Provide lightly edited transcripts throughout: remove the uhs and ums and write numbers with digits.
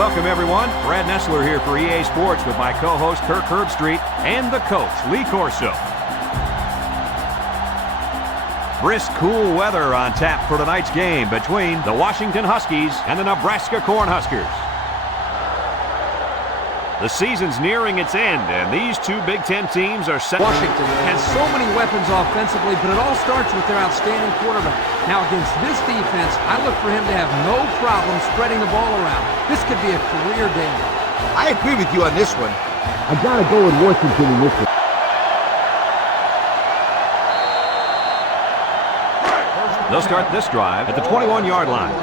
Welcome, everyone. Brad Nessler here for EA Sports with my co-host Kirk Herbstreit and the coach, Lee Corso. Brisk, cool weather on tap for tonight's game between the Washington Huskies and the Nebraska Cornhuskers. The season's nearing its end, and these two Big Ten teams are set. Washington has so many weapons offensively, but it all starts with their outstanding quarterback. Now, against this defense, I look for him to have no problem spreading the ball around. This could be a career day. I agree with you on this one. I gotta go with Washington in this one. They'll start this drive at the 21-yard line.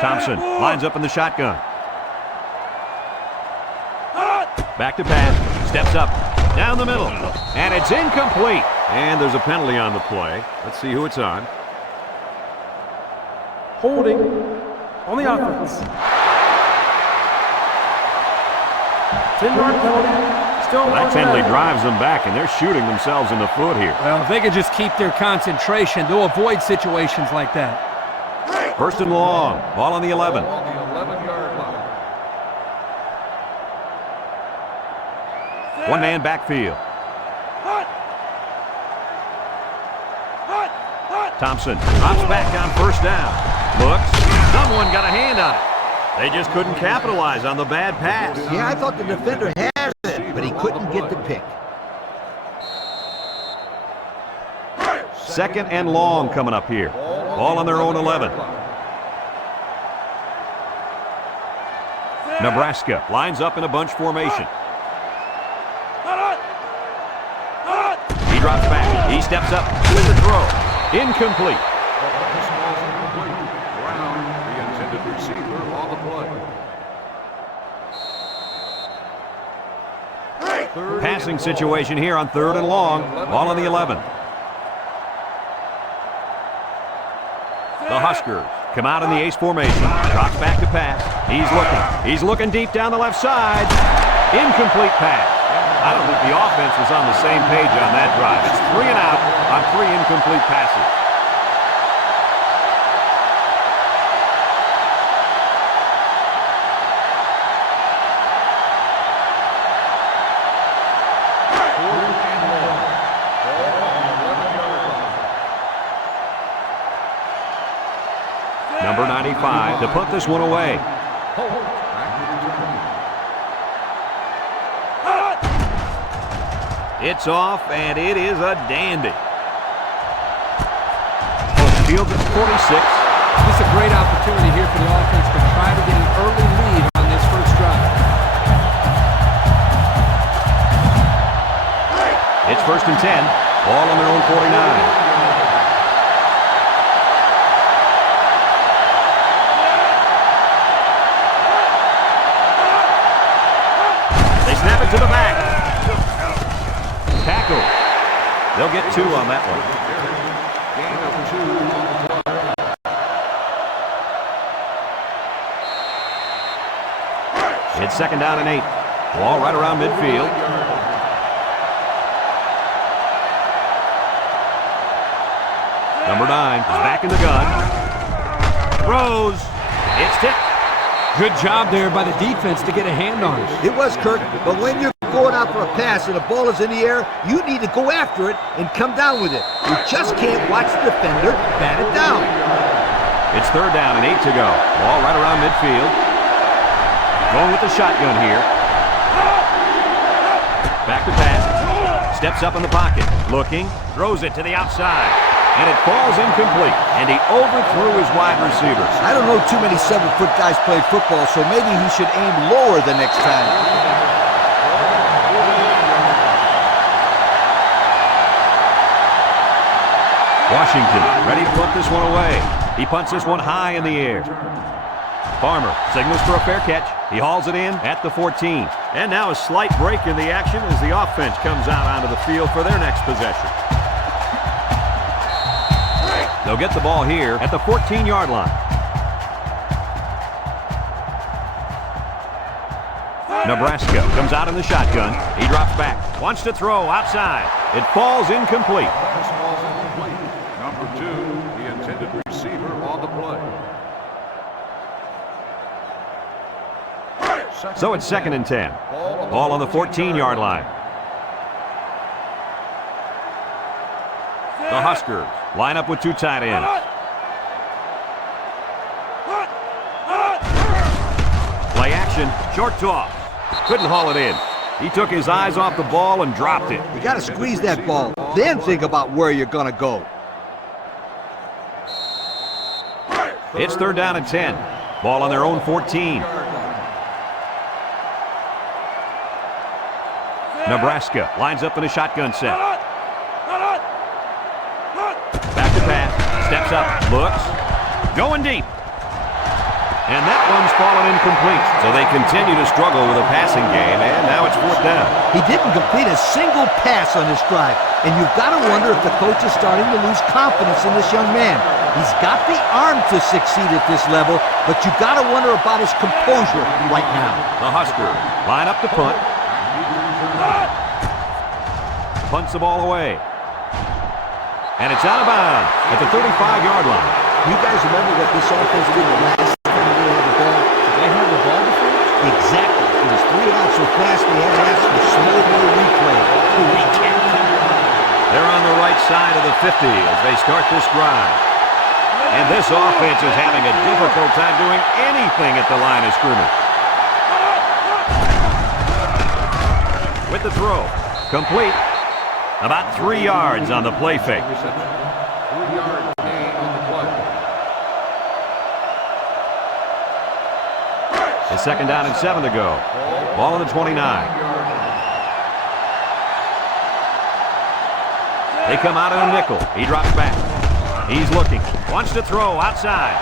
Thompson lines up in the shotgun. Back to pass. Steps up. Down the middle. And it's incomplete. And there's a penalty on the play. Let's see who it's on. Holding on the offense. 10-yard penalty. Still that penalty drives them back, and they're shooting themselves in the foot here. Well, if they could just keep their concentration, they'll avoid situations like that. First and long. Ball on the 11. One-man backfield. Thompson drops back on first down. Looks. Someone got a hand on it. They just couldn't capitalize on the bad pass. Yeah, I thought the defender had it, but he couldn't get the pick. Second and long coming up here. Ball on their own 11. Nebraska lines up in a bunch formation. He drops back. He steps up with the throw. Incomplete. Passing situation here on third and long. Ball on the 11. The Huskers come out in the ace formation. Drops back to pass. He's looking deep down the left side. Incomplete pass. I don't think the offense was on the same page on that drive. It's 3 and out on 3 incomplete passes. Number 95 to put this one away. It's off, and it is a dandy. Fields at 46. This is a great opportunity here for the offense to try to get an early lead on this first drive. It's first and 10. Ball on their own 49. To the back. Tackle. They'll get 2 on that one. It's second down and 8. Ball right around midfield. Number 9 is back in the gun. Throws. It's tipped. Good job there by the defense to get a hand on it. It was, Kirk, but when you're going out for a pass and the ball is in the air, you need to go after it and come down with it. You just can't watch the defender bat it down. It's third down and 8 to go. Ball right around midfield. Going with the shotgun here. Back to pass. Steps up in the pocket. Looking. Throws it to the outside. And it falls incomplete. And he overthrew his wide receiver. I don't know too many 7-foot guys playing football, so maybe he should aim lower the next time. Washington ready to put this one away. He punts this one high in the air. Farmer signals for a fair catch. He hauls it in at the 14. And now a slight break in the action as the offense comes out onto the field for their next possession. They'll get the ball here at the 14-yard line. Nebraska comes out in the shotgun. He drops back. Wants to throw outside. It falls incomplete. Number 2, the intended receiver, So it's 2nd and 10. Ball on the 14-yard line. The Huskers line up with 2 tight ends. Play action, short toss. Couldn't haul it in. He took his eyes off the ball and dropped it. You got to squeeze that ball, then think about where you're going to go. It's 3rd down and 10. Ball on their own 14. Nebraska lines up in a shotgun set. Back to pass. Steps up. Looks. Going deep. And that one's fallen incomplete. So they continue to struggle with a passing game, and now it's 4th down. He didn't complete a single pass on this drive, and you've got to wonder if the coach is starting to lose confidence in this young man. He's got the arm to succeed at this level, but you've got to wonder about his composure right now. The Huskers line up to punt. Punts the ball away. And it's out of bounds at the 35-yard line. You guys remember what this offense did the last time they had the ball? They had the ball before? Exactly. It was 3 and out so fast they had to ask for slow little replay to recap. They're on the right side of the 50 as they start this drive. And this offense is having a difficult time doing anything at the line of scrimmage. With the throw. Complete. About 3 yards on the play fake. 3-yard gain on the play. It's 2nd down and 7 to go. Ball on the 29. They come out in a nickel. He drops back. He's looking. Wants to throw outside.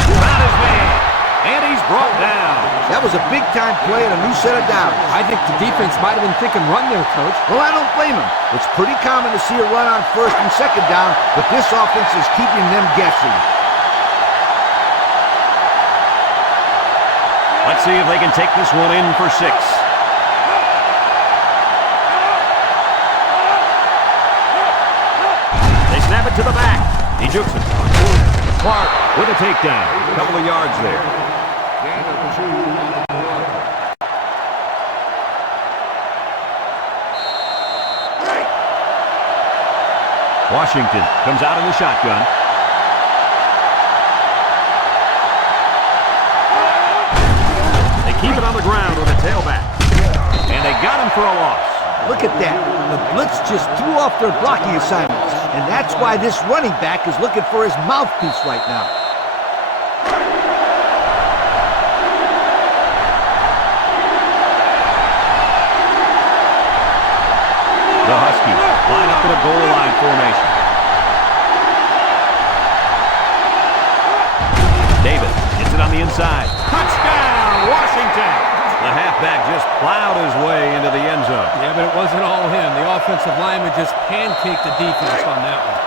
Found his man. And he's brought down. That was a big-time play and a new set of downs. I think the defense might have been thinking run there, Coach. Well, I don't blame him. It's pretty common to see a run on 1st and 2nd down, but this offense is keeping them guessing. Let's see if they can take this one in for 6. They snap it to the back. He jukes it. Clark with a takedown. A couple of yards there. Washington comes out in the shotgun. They keep it on the ground with a tailback. And they got him for a loss. Look at that. The blitz just threw off their blocking assignments. And that's why this running back is looking for his mouthpiece right now. The Huskies line up in a goal line formation. Davis gets it on the inside. Touchdown, Washington! The halfback just plowed his way into the end zone. Yeah, but it wasn't all him. The offensive lineman just pancaked the defense on that one.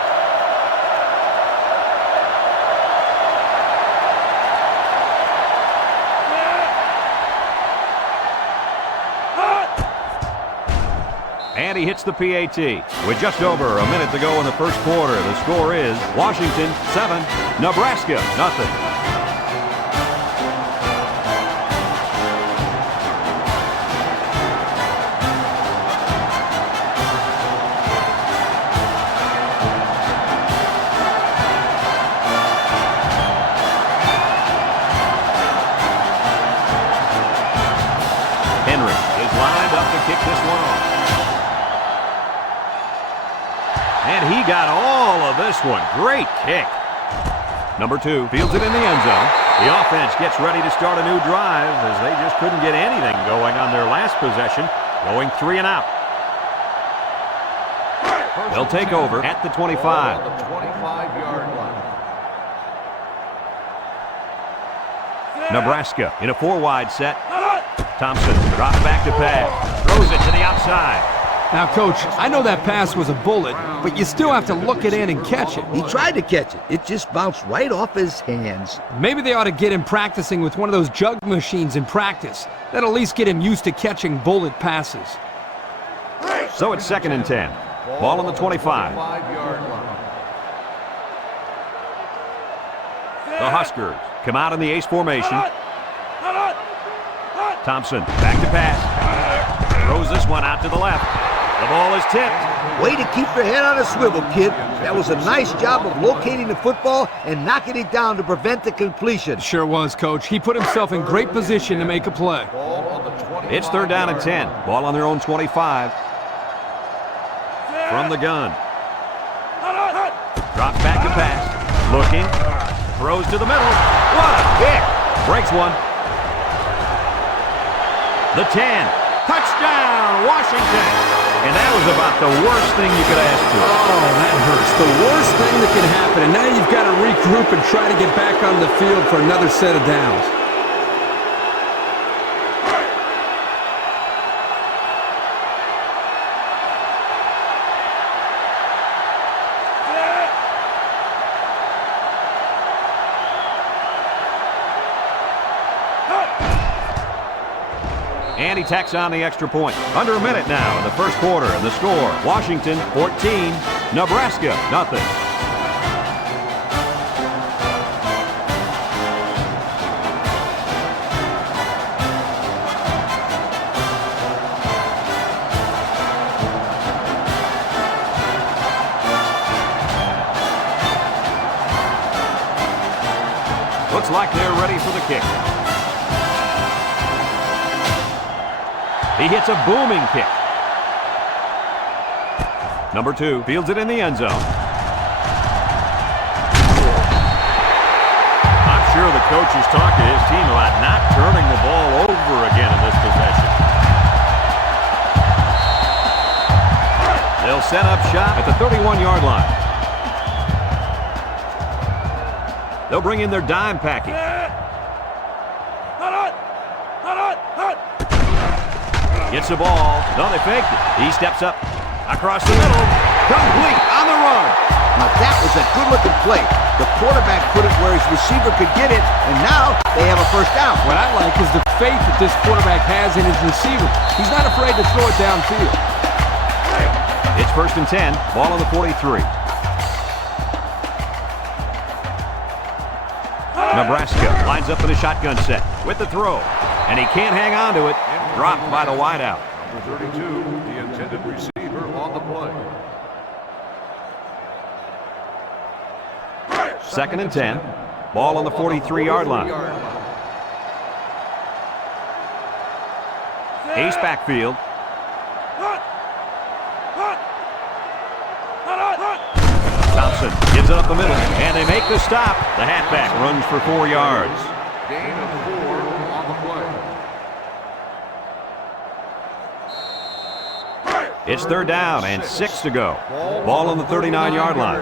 And he hits the PAT. With just over a minute to go in the first quarter, the score is Washington 7, Nebraska 0. Henry is lined up to kick this one off. And he got all of this one. Great kick. Number 2 fields it in the end zone. The offense gets ready to start a new drive as they just couldn't get anything going on their last possession, going 3 and out. They'll take over at the 25. The 25-yard line. Nebraska in a 4-wide set. Thompson drops back to pass. Throws it to the outside. Now, Coach, I know that pass was a bullet, but you still have to look it in and catch it. He tried to catch it. It just bounced right off his hands. Maybe they ought to get him practicing with one of those jug machines in practice. That'll at least get him used to catching bullet passes. So it's 2nd and 10. Ball on the 25. 5-yard line. The Huskers come out in the ace formation. Thompson, back to pass. Throws this one out to the left. The ball is tipped. Way to keep your head on a swivel, kid. That was a nice job of locating the football and knocking it down to prevent the completion. Sure was, Coach. He put himself in great position to make a play. It's 3rd down and 10. Ball on their own 25. From the gun. Drops back to pass. Looking. Throws to the middle. What a kick. Breaks one. The 10. Touchdown, Washington. And that was about the worst thing you could ask for. Oh, that hurts. The worst thing that can happen. And now you've got to regroup and try to get back on the field for another set of downs. And he tacks on the extra point. Under a minute now in the first quarter, and the score, Washington 14, Nebraska nothing. Looks like they're ready for the kick. He hits a booming kick. Number 2 fields it in the end zone. I'm sure the coach has talked to his team about not turning the ball over again in this possession. They'll set up shop at the 31-yard line. They'll bring in their dime package. Gets the ball. No, they faked it. He steps up. Across the middle. Complete on the run. Now that was a good-looking play. The quarterback put it where his receiver could get it, and now they have a first down. What I like is the faith that this quarterback has in his receiver. He's not afraid to throw it downfield. It's 1st and 10. Ball on the 43. Nebraska lines up in a shotgun set with the throw, and he can't hang on to it. Dropped by the wideout. Number 32, the intended receiver on the play. 2nd and 10. Ball on the 43-yard line. Ace backfield. Thompson gives it up the middle, and they make the stop. The halfback runs for 4 yards. Gain of 4 on the play. It's 3rd down and 6 to go. Ball on the 39-yard line.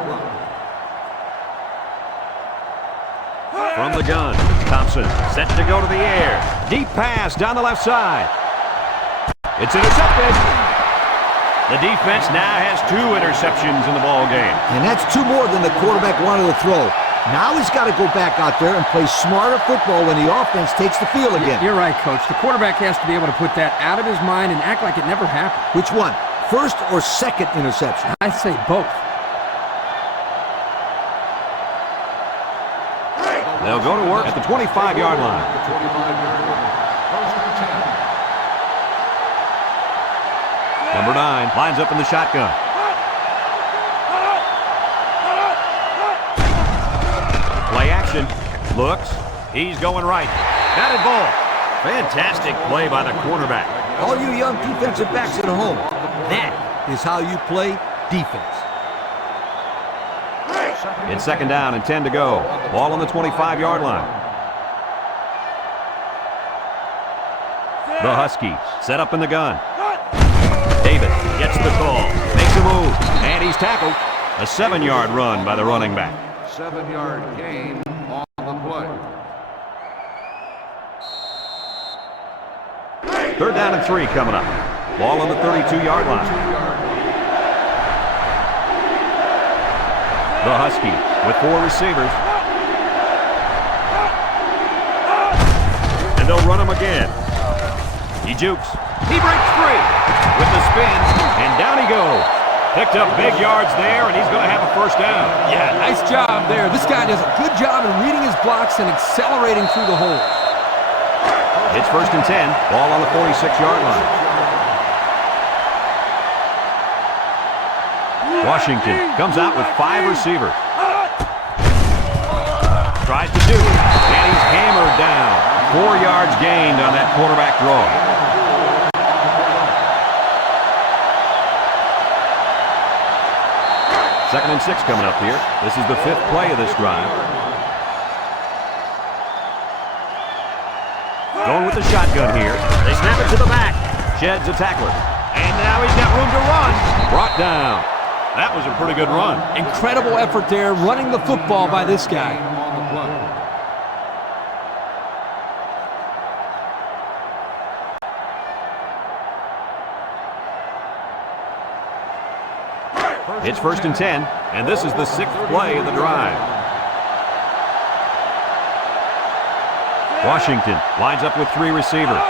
From the gun, Thompson set to go to the air. Deep pass down the left side. It's intercepted. The defense now has 2 interceptions in the ball game. And that's 2 more than the quarterback wanted to throw. Now he's got to go back out there and play smarter football when the offense takes the field again. You're right, Coach. The quarterback has to be able to put that out of his mind and act like it never happened. Which one? First or second interception? I say both. They'll go to work at the 25-yard line. Number 9 lines up in the shotgun. Play action. Looks. He's going right. Batted ball. Fantastic play by the quarterback. All you young defensive backs at home, that is how you play defense. It's 2nd down and 10 to go. Ball on the 25-yard line. The Huskies set up in the gun. Davis gets the call, makes a move, and he's tackled. A 7-yard run by the running back. 7-yard gain on the play. 3rd down and 3 coming up. Ball on the 32-yard line. The Huskies with 4 receivers. And they'll run him again. He jukes. He breaks free with the spin, and down he goes. Picked up big yards there, and he's going to have a first down. Yeah, nice job there. This guy does a good job in reading his blocks and accelerating through the holes. It's 1st and 10. Ball on the 46-yard line. Washington comes out with 5 receivers. Tries to do it, and he's hammered down. 4 yards gained on that quarterback draw. Second and 6 coming up here. This is the 5th play of this drive. Going with the shotgun here. They snap it to the back. Sheds a tackler. And now he's got room to run. Brought down. That was a pretty good run. Incredible effort there running the football by this guy. On the play. It's 1st and 10, and this is the 6th play of the drive. Washington lines up with 3 receivers.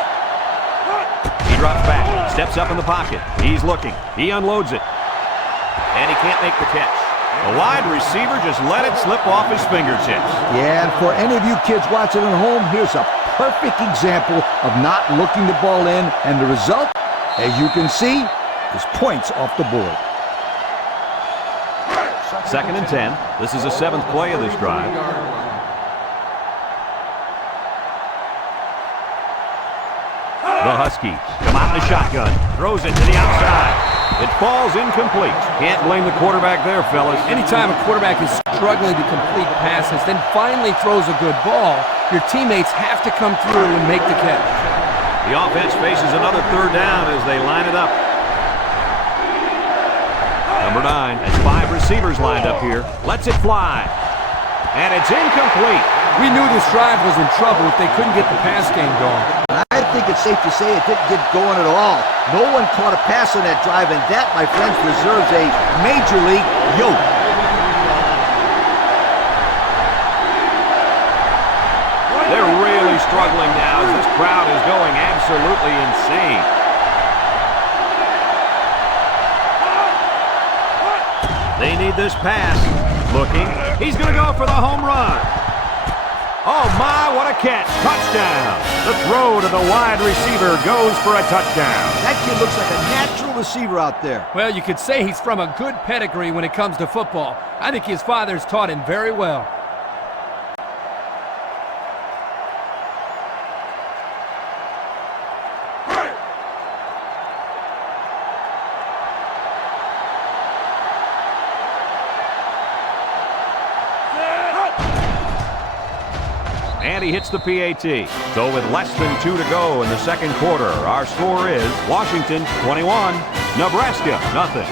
He drops back, steps up in the pocket. He's looking. He unloads it. And he can't make the catch. The wide receiver just let it slip off his fingertips. Yeah, and for any of you kids watching at home, here's a perfect example of not looking the ball in, and the result, as you can see, is points off the board. 2nd and 10. This is the 7th play of this drive. The Huskies come out in the shotgun. Throws it to the outside. It falls incomplete. Can't blame the quarterback there, fellas. Anytime a quarterback is struggling to complete passes, then finally throws a good ball, your teammates have to come through and make the catch. The offense faces another 3rd down as they line it up. Number 9 has 5 receivers lined up here. Lets it fly. And it's incomplete. We knew this drive was in trouble if they couldn't get the pass game going. I think it's safe to say it didn't get going at all. No one caught a pass on that drive, and that, my friends, deserves a major league yoke. They're really struggling now as this crowd is going absolutely insane. They need this pass. Looking. He's going to go for the home run. Oh, my, what a catch. Touchdown. The throw to the wide receiver goes for a touchdown. That kid looks like a natural receiver out there. Well, you could say he's from a good pedigree when it comes to football. I think his father's taught him very well. And he hits the PAT. So with less than 2 to go in the 2nd quarter, our score is Washington 21, Nebraska nothing.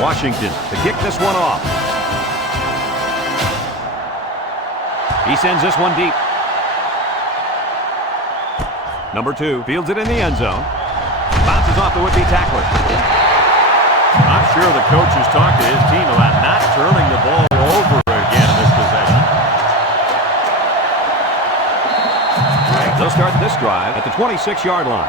Washington to kick this one off. He sends this one deep. Number 2 fields it in the end zone. Bounces off the would-be tackler. I'm sure the coach has talked to his team about not turning the ball over again in this possession. They'll start this drive at the 26-yard line.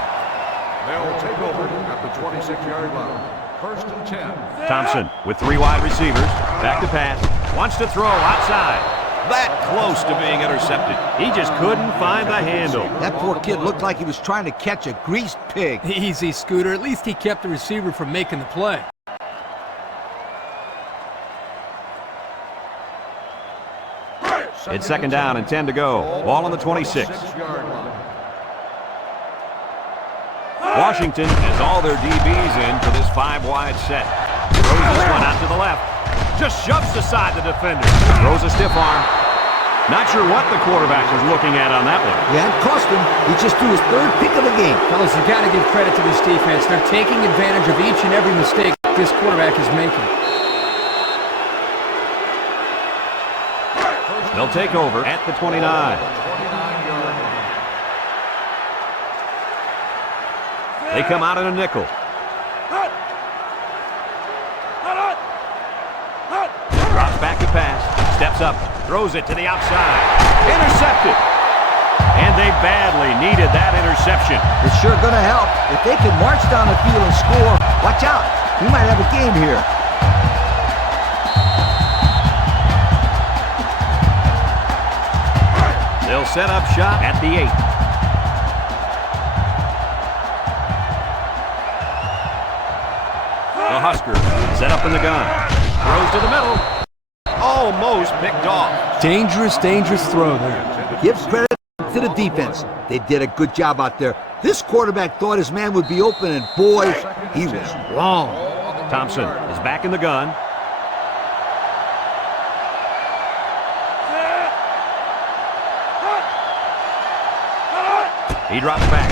They'll take over at the 26-yard line. 1st and 10. Thompson with 3 wide receivers. Back to pass. Wants to throw outside. That close to being intercepted. He just couldn't find the handle. That poor kid looked like he was trying to catch a greased pig. Easy, Scooter. At least he kept the receiver from making the play. It's 2nd down and 10 to go. Ball on the 26. Washington has all their DBs in for this 5-wide set. Throws this one out to the left. Just shoves aside the defender. Throws a stiff arm. Not sure what the quarterback was looking at on that one. Yeah, it cost him. He just threw his 3rd pick of the game. Fellas, you got to give credit to this defense. They're taking advantage of each and every mistake this quarterback is making. They'll take over at the 29. They come out in a nickel. Drops back to pass. Steps up. Throws it to the outside. Intercepted. And they badly needed that interception. It's sure going to help. If they can march down the field and score, watch out. We might have a game here. They'll set up shop at the 8. The Huskers set up in the gun. Throws to the middle. Almost picked off. Dangerous, dangerous throw there. Give credit to the defense. They did a good job out there. This quarterback thought his man would be open, and boy, he was wrong. Thompson is back in the gun. He drops back.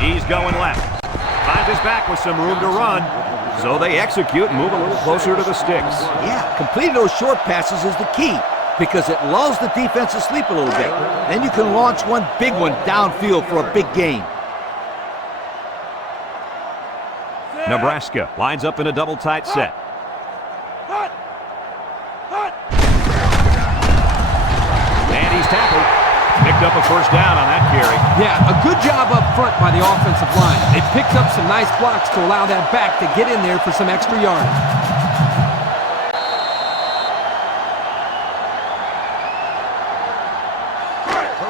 He's going left. Finds his back with some room to run. So they execute and move a little closer to the sticks. Yeah, completing those short passes is the key because it lulls the defense to sleep a little bit. Then you can launch one big one downfield for a big gain. Nebraska lines up in a double tight set. And he's tackled. Picked up a first down on that carry. Yeah, a good job up front by the offensive line. They picked up some nice blocks to allow that back to get in there for some extra yardage.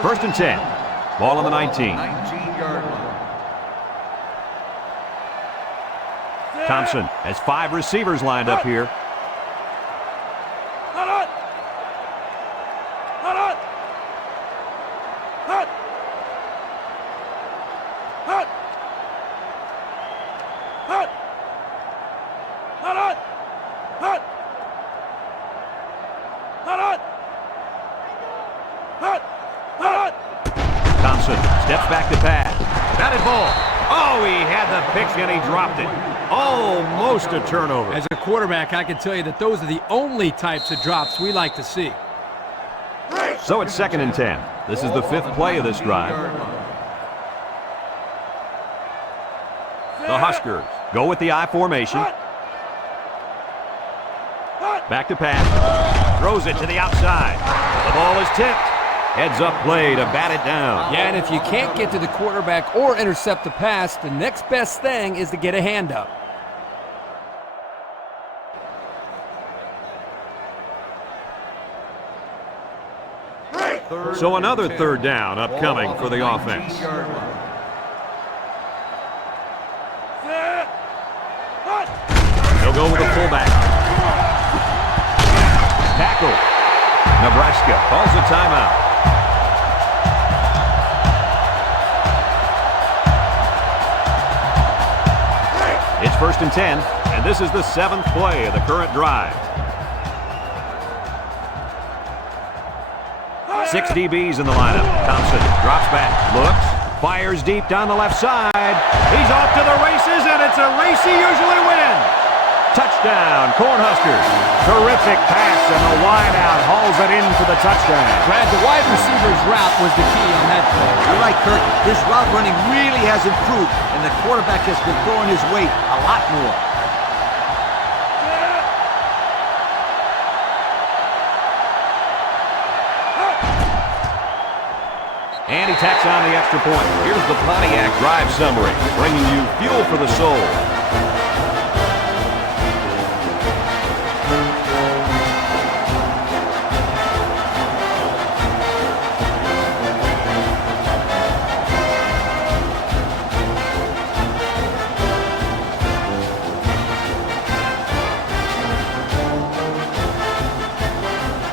First and 10. Ball on the 19. 19-yard line. Thompson has 5 receivers lined up here. Thompson steps back to pass. Batted ball. Oh, he had the pick and he dropped it. Almost a turnover. As a quarterback, I can tell you that those are the only types of drops we like to see. So it's second and 10. This is the 5th play of this drive. The Huskers go with the I formation. Back to pass. Throws it to the outside. The ball is tipped. Heads up play to bat it down. Yeah, and if you can't get to the quarterback or intercept the pass, the next best thing is to get a hand up. So another third down upcoming for the offense. They'll go with a fullback. Tackle. Nebraska calls a timeout. It's first and 10, and this is the 7th play of the current drive. 6 DBs in the lineup. Thompson drops back, looks, fires deep down the left side. He's off to the races, and it's a race he usually wins. Touchdown, Cornhuskers. Terrific pass, and the wideout hauls it in for the touchdown. Brad, the wide receiver's route was the key on that play. You're right, Kirk. His route running really has improved, and the quarterback has been throwing his weight a lot more. And he tacks on the extra point. Here's the Pontiac drive summary, bringing you fuel for the soul.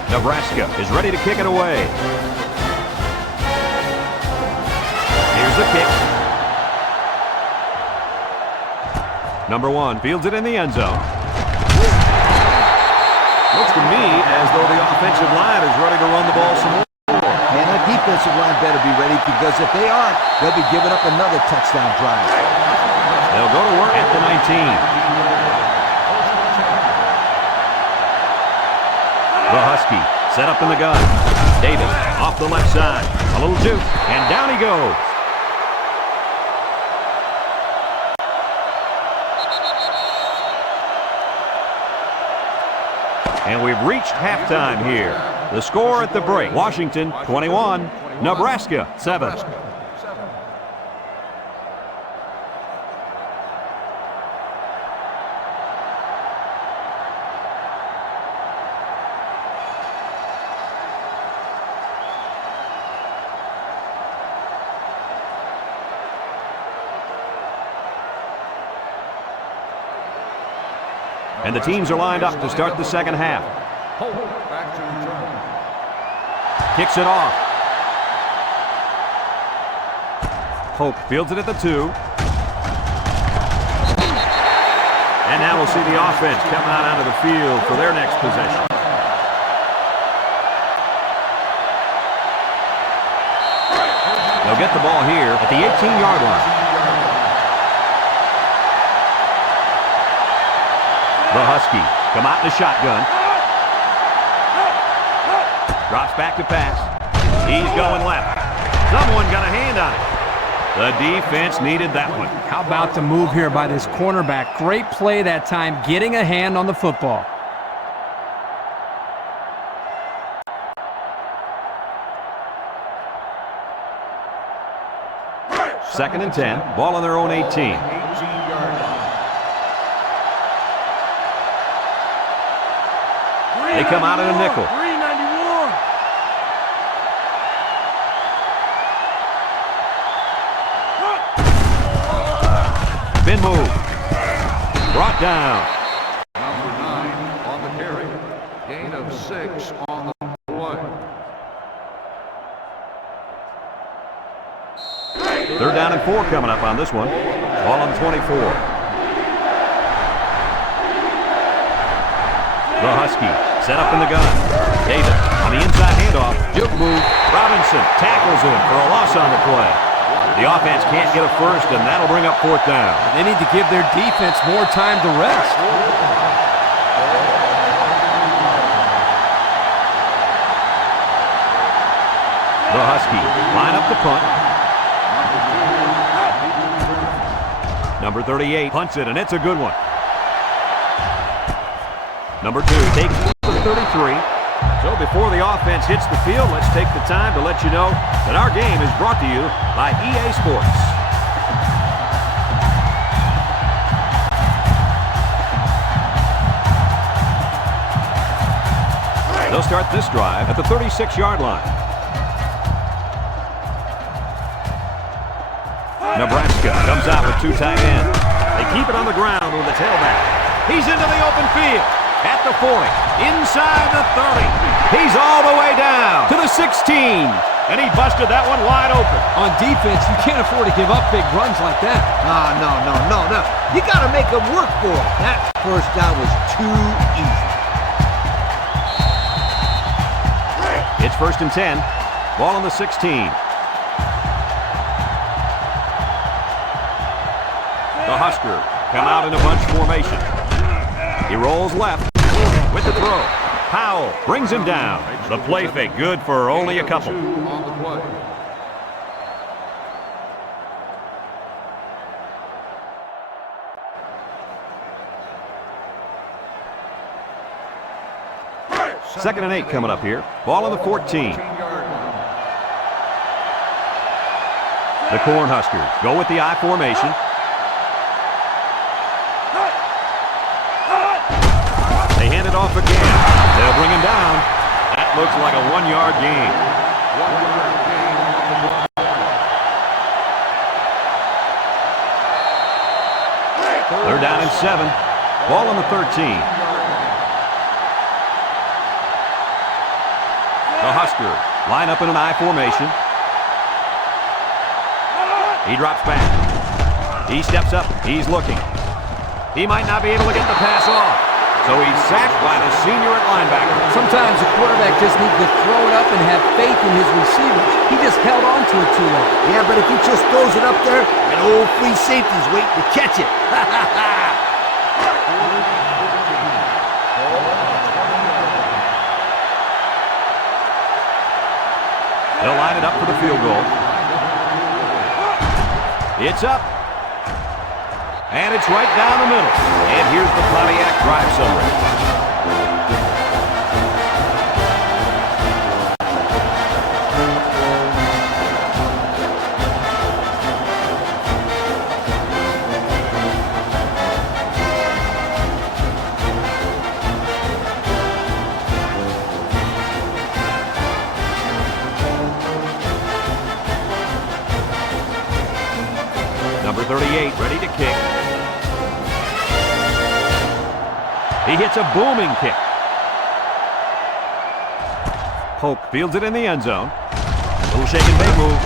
Nebraska is ready to kick it away. Here's the kick. Number 1 fields it in the end zone. Looks to me as though the offensive line is ready to run the ball some more. Man, that defensive line better be ready because if they aren't, they'll be giving up another touchdown drive. They'll go to work at the 19. The Husky set up in the gun. Davis off the left side. A little juke, and down he goes. And we've reached halftime here. The score at the break, Washington 21, Nebraska 7. And the teams are lined up to start the second half. Back to return. Kicks it off. Hope fields it at the 2. And now we'll see the offense come out onto the field for their next possession. They'll get the ball here at the 18-yard line. The Huskies come out in the shotgun. Drops back to pass. He's going left. Someone got a hand on it. The defense needed that one. How about the move here by this cornerback? Great play that time, getting a hand on the football. Second and 10. Ball on their own 18. 18-yard line. They come out in a nickel. 391. Spin move. Brought down. Number 9 on the carry. Gain of 6 on the play. Third down and 4 coming up on this one. Ball on 24. The Huskies set up in the gun. Davis on the inside handoff. Juke move. Robinson tackles him for a loss on the play. The offense can't get a first, and that'll bring up fourth down. They need to give their defense more time to rest. The Huskies line up the punt. Number 38 punts it, and it's a good one. Number 2 takes it to the 33. So before the offense hits the field, let's take the time to let you know that our game is brought to you by EA Sports. They'll start this drive at the 36-yard line. Nebraska comes out with 2 tight ends. They keep it on the ground with the tailback. He's into the open field. At the 40, inside the 30. He's all the way down to the 16. And he busted that one wide open. On defense, you can't afford to give up big runs like that. No. You got to make them work for it. That first down was too easy. It's first and 10. Ball on the 16. The Huskers come out in a bunch formation. He rolls left with the throw. Powell brings him down. The play fake good for only a couple. 2 on the play. Second and 8 coming up here. Ball on the 14. 18-yard line. The Cornhuskers go with the I formation. They hand it off again. They'll bring him down. That looks like a 1-yard gain. 1-yard gain on the play. They're down in 7. Ball on the 13. The Huskers line up in an I formation. He drops back. He steps up. He's looking. He might not be able to get the pass off. So he's sacked by the senior at linebacker. Sometimes a quarterback just needs to throw it up and have faith in his receivers. He just held on to it too long. Yeah, but if he just throws it up there, an old free safety's waiting to catch it. They'll line it up for the field goal. It's up. And it's right down the middle. And here's the Pontiac drive summary. 38, ready to kick. He hits a booming kick. Hope fields it in the end zone. Little shake and bake move.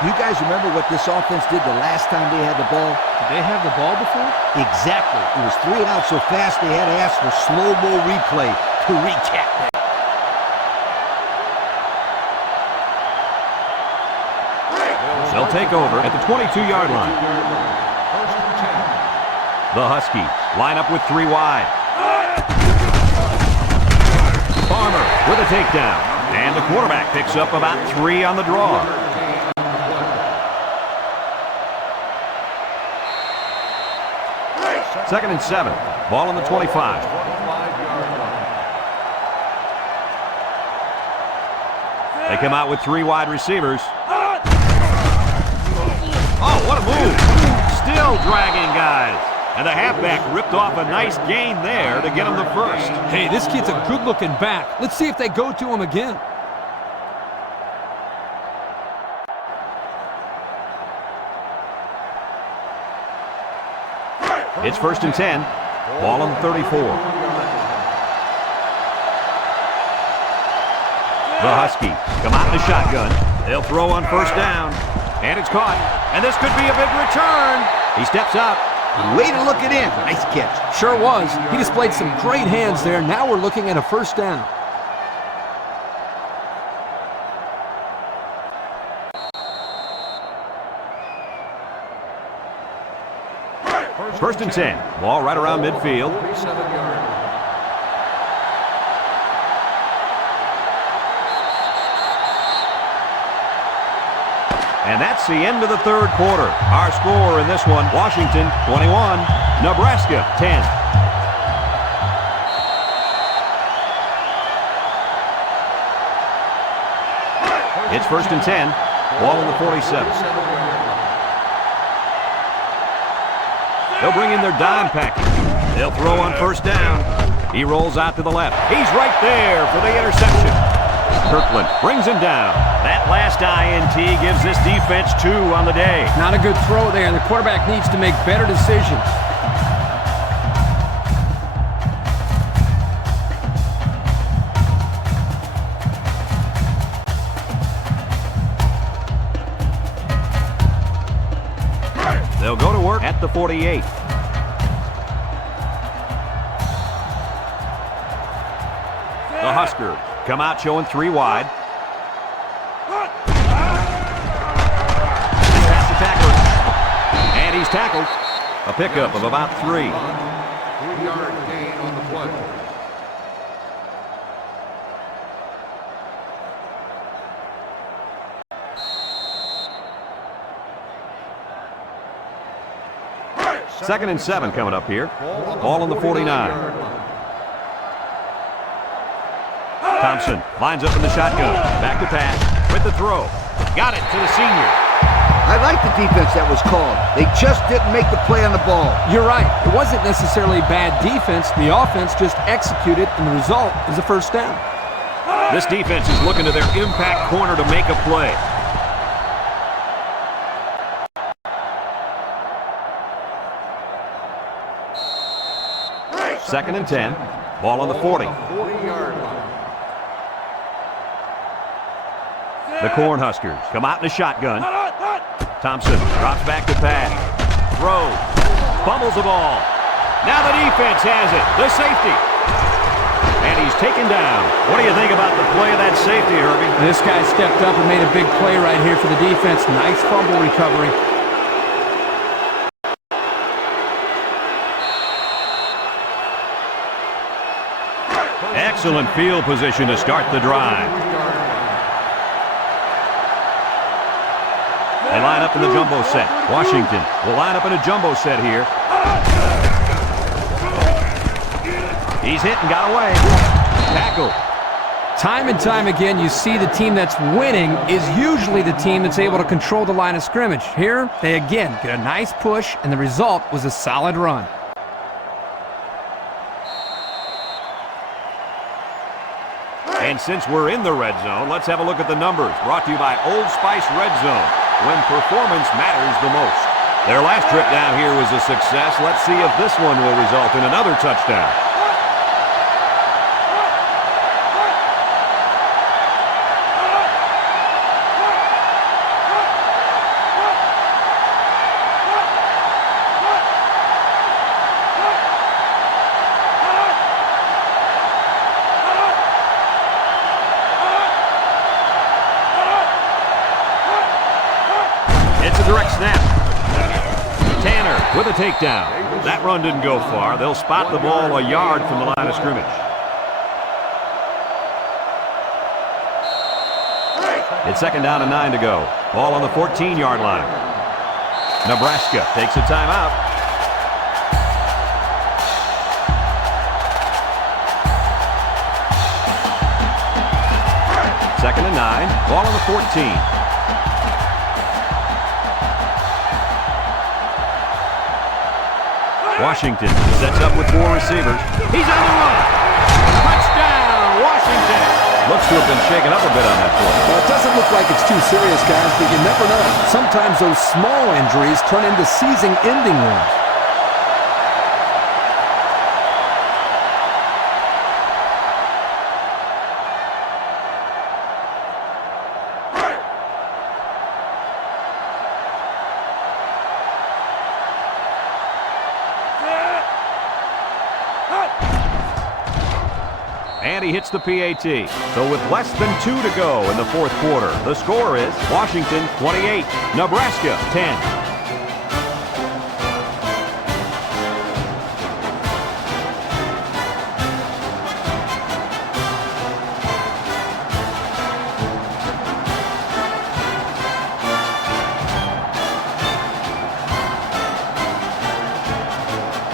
You guys remember what this offense did the last time they had the ball? Did they have the ball before? Exactly. It was 3 and out so fast they had to ask for slow-mo replay to recap that. They'll take over at the 22-yard line. The Huskies line up with 3 wide. Farmer with a takedown. And the quarterback picks up about 3 on the draw. Second and 7. Ball on the 25. They come out with 3 wide receivers. Oh, what a move. Still dragging guys. And the halfback ripped off a nice gain there to get him the first. Hey, this kid's a good-looking back. Let's see if they go to him again. It's first and 10. Ball on the 34. The Huskies come out in the shotgun. They'll throw on first down. And it's caught. And this could be a big return. He steps up. Way to look it in. Nice catch. Sure was. He displayed some great hands there. Now we're looking at a first down. First and 10. Ball right around midfield. And that's the end of the third quarter. Our score in this one, Washington 21, Nebraska 10. It's first and 10. Ball on the 47. They'll bring in their dime package. They'll throw on first down. He rolls out to the left. He's right there for the interception. Kirkland brings him down. That last INT gives this defense 2 on the day. Not a good throw there. The quarterback needs to make better decisions. They'll go to work at the 48. The Huskers come out showing 3 wide. Past the tackler. And he's tackled. A pickup of about 3. 3-yard gain on the play. Second and 7 coming up here. Ball on the 49. Thompson lines up in the shotgun. Back to pass. With the throw. Got it to the senior. I like the defense that was called. They just didn't make the play on the ball. You're right. It wasn't necessarily bad defense. The offense just executed, and the result is a first down. This defense is looking to their impact corner to make a play. Second and 10. Ball on the 40. 40-yard line. The Cornhuskers come out in a shotgun. Thompson drops back to pass. Throws. Fumbles the ball. Now the defense has it. The safety. And he's taken down. What do you think about the play of that safety, Herbie? This guy stepped up and made a big play right here for the defense. Nice fumble recovery. Excellent field position to start the drive. They line up in the jumbo set. Washington will line up in a jumbo set here. He's hit and got away. Tackle. Time and time again, you see the team that's winning is usually the team that's able to control the line of scrimmage. Here, they again get a nice push, and the result was a solid run. And since we're in the red zone, let's have a look at the numbers. Brought to you by Old Spice Red Zone, when performance matters the most. Their last trip down here was a success. Let's see if this one will result in another touchdown. It's a direct snap. Tanner with a takedown. That run didn't go far. They'll spot the ball a yard from the line of scrimmage. It's 2nd down and 9 to go. Ball on the 14-yard line. Nebraska takes a timeout. Second and 9. Ball on the 14. Washington sets up with 4 receivers. He's on the run. Touchdown, Washington. Looks to have been shaken up a bit on that play. Well, it doesn't look like it's too serious, guys, but you never know. Sometimes those small injuries turn into season-ending ones. And he hits the PAT. So with less than 2 to go in the 4th quarter, the score is Washington 28, Nebraska 10.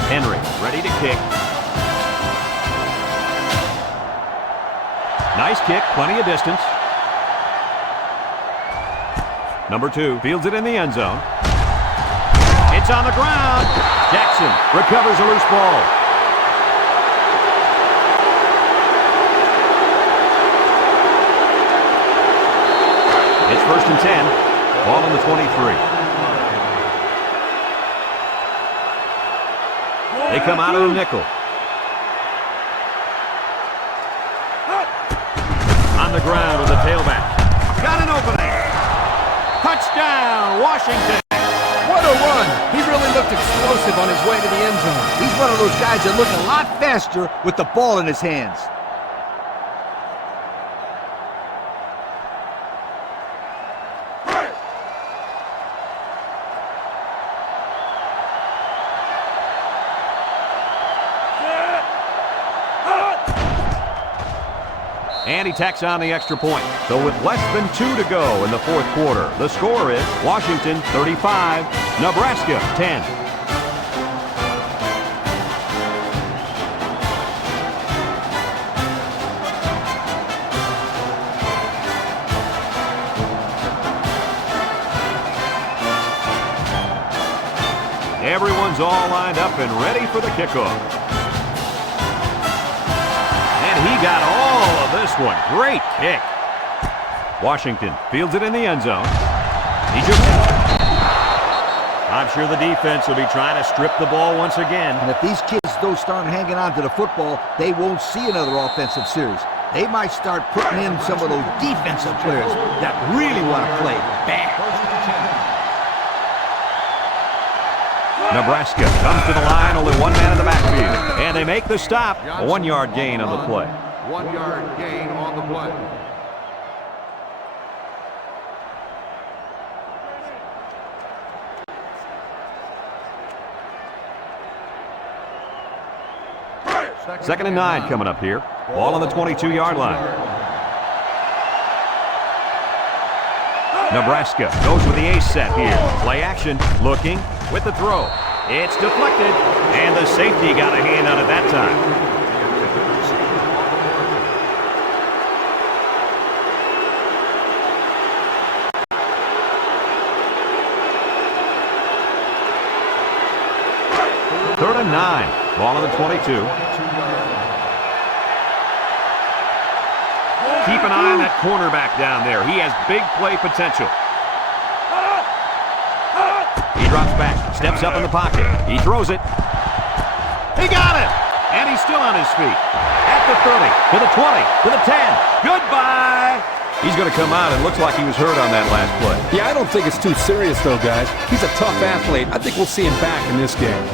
Henry ready to kick. Nice kick, plenty of distance. Number 2 fields it in the end zone. It's on the ground. Jackson recovers a loose ball. It's 1st and 10. Ball on the 23. They come out of the nickel. On the ground with the tailback. Got an opening. Touchdown, Washington. What a run. He really looked explosive on his way to the end zone. He's one of those guys that look a lot faster with the ball in his hands. And he tacks on the extra point. So with less than 2 to go in the 4th quarter, the score is Washington 35, Nebraska 10. Everyone's all lined up and ready for the kickoff. He got all of this one. Great kick. Washington fields it in the end zone. I'm sure the defense will be trying to strip the ball once again. And if these kids don't start hanging on to the football, they won't see another offensive series. They might start putting in some of those defensive players that really want to play bad. Nebraska comes to the line, only 1 man in the backfield. And they make the stop. A 1-yard gain on the play. 1-yard gain on the play. Second and 9 coming up here. Ball on the 22-yard line. Nebraska goes with the ace set here. Play action, looking, with the throw. It's deflected, and the safety got a hand on it that time. Third and 9. Ball on the 22. Keep an eye on that cornerback down there. He has big play potential. He drops back, steps up in the pocket. He throws it. He got it! And he's still on his feet. At the 30, to the 20, to the 10. Goodbye! He's going to come out and looks like he was hurt on that last play. Yeah, I don't think it's too serious, though, guys. He's a tough athlete. I think we'll see him back in this game.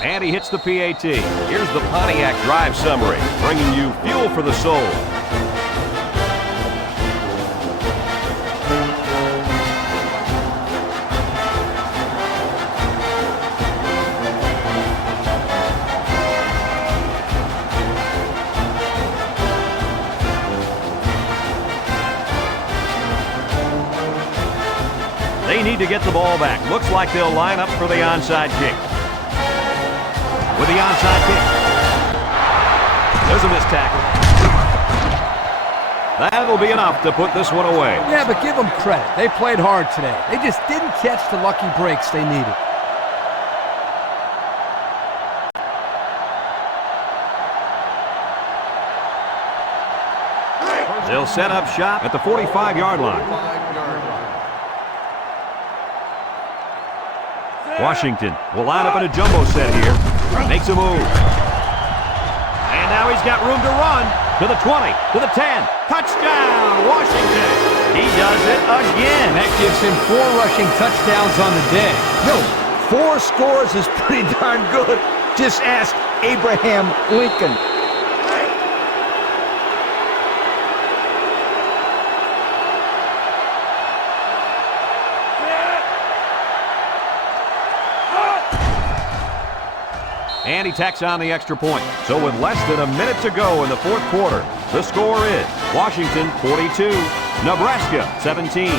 And he hits the PAT. Here's the Pontiac drive summary, bringing you fuel for the soul. They need to get the ball back. Looks like they'll line up for the onside kick. With the onside kick. There's a missed tackle. That'll be enough to put this one away. Yeah, but give them credit. They played hard today. They just didn't catch the lucky breaks they needed. They'll set up shop at the 45-yard line. Washington will line up in a jumbo set here. Makes a move. And now he's got room to run. To the 20, to the 10. Touchdown, Washington. He does it again. That gives him 4 rushing touchdowns on the day. Yo, 4 scores is pretty darn good. Just ask Abraham Lincoln. And he tacks on the extra point. So with less than a minute to go in the fourth quarter, the score is Washington 42, Nebraska 17.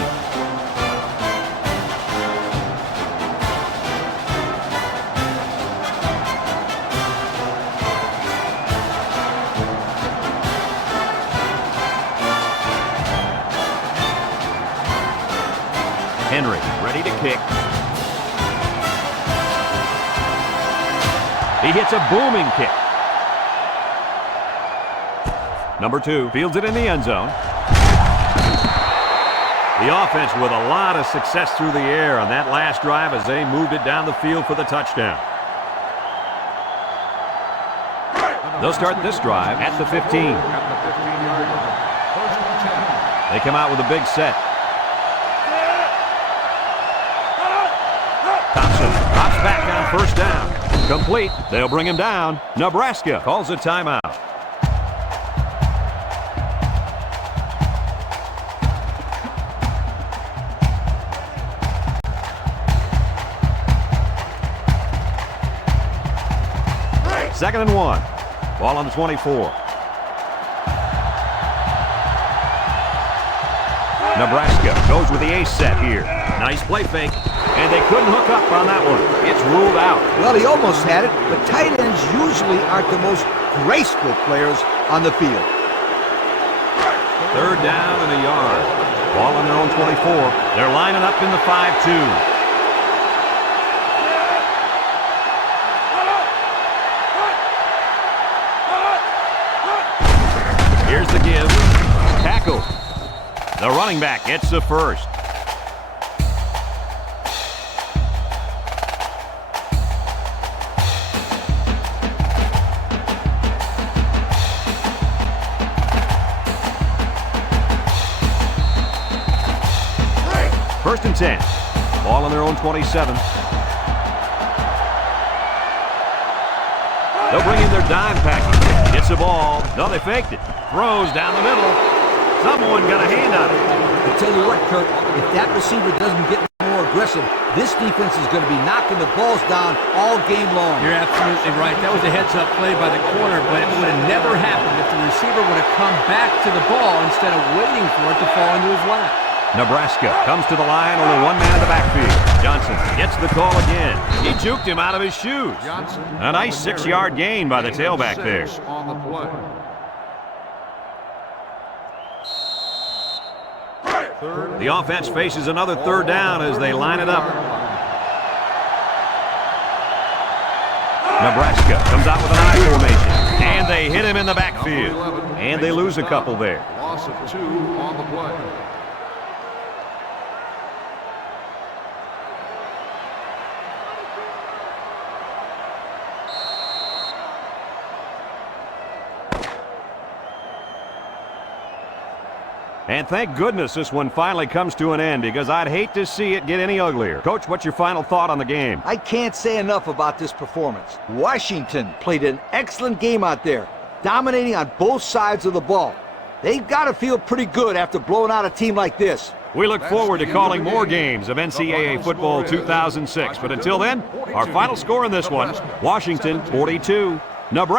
Henry ready to kick. He hits a booming kick. Number 2 fields it in the end zone. The offense with a lot of success through the air on that last drive as they moved it down the field for the touchdown. They'll start this drive at the 15. They come out with a big set. Thompson drops back on first down. Complete. They'll bring him down. Nebraska calls a timeout. Second and 1. Ball on the 24. Nebraska goes with the ace set here. Nice play fake. And they couldn't hook up on that one. It's ruled out. Well, he almost had it, but tight ends usually aren't the most graceful players on the field. Third down and a yard. Ball on their own 24. They're lining up in the 5-2. Here's the give. Tackle. The running back gets the first. First and 10. Ball on their own 27. They'll bring in their dime package. Gets the ball. No, they faked it. Throws down the middle. Someone got a hand on it. I tell you what, Kurt, if that receiver doesn't get more aggressive, this defense is going to be knocking the balls down all game long. You're absolutely right. That was a heads-up play by the corner, but it would have never happened if the receiver would have come back to the ball instead of waiting for it to fall into his lap. Nebraska comes to the line, only one man in the backfield. Johnson gets the call again. He juked him out of his shoes. A nice 6-yard gain by the tailback there. On the play. The offense faces another third down as they line it up. Nebraska comes out with an I formation, and they hit him in the backfield. And they lose a couple there. Loss of 2 on the play. And thank goodness this one finally comes to an end, because I'd hate to see it get any uglier. Coach, what's your final thought on the game? I can't say enough about this performance. Washington played an excellent game out there, dominating on both sides of the ball. They've got to feel pretty good after blowing out a team like this. We look forward to calling more games of NCAA football 2006. But until then, our final score in this one, Washington 42, Nebraska.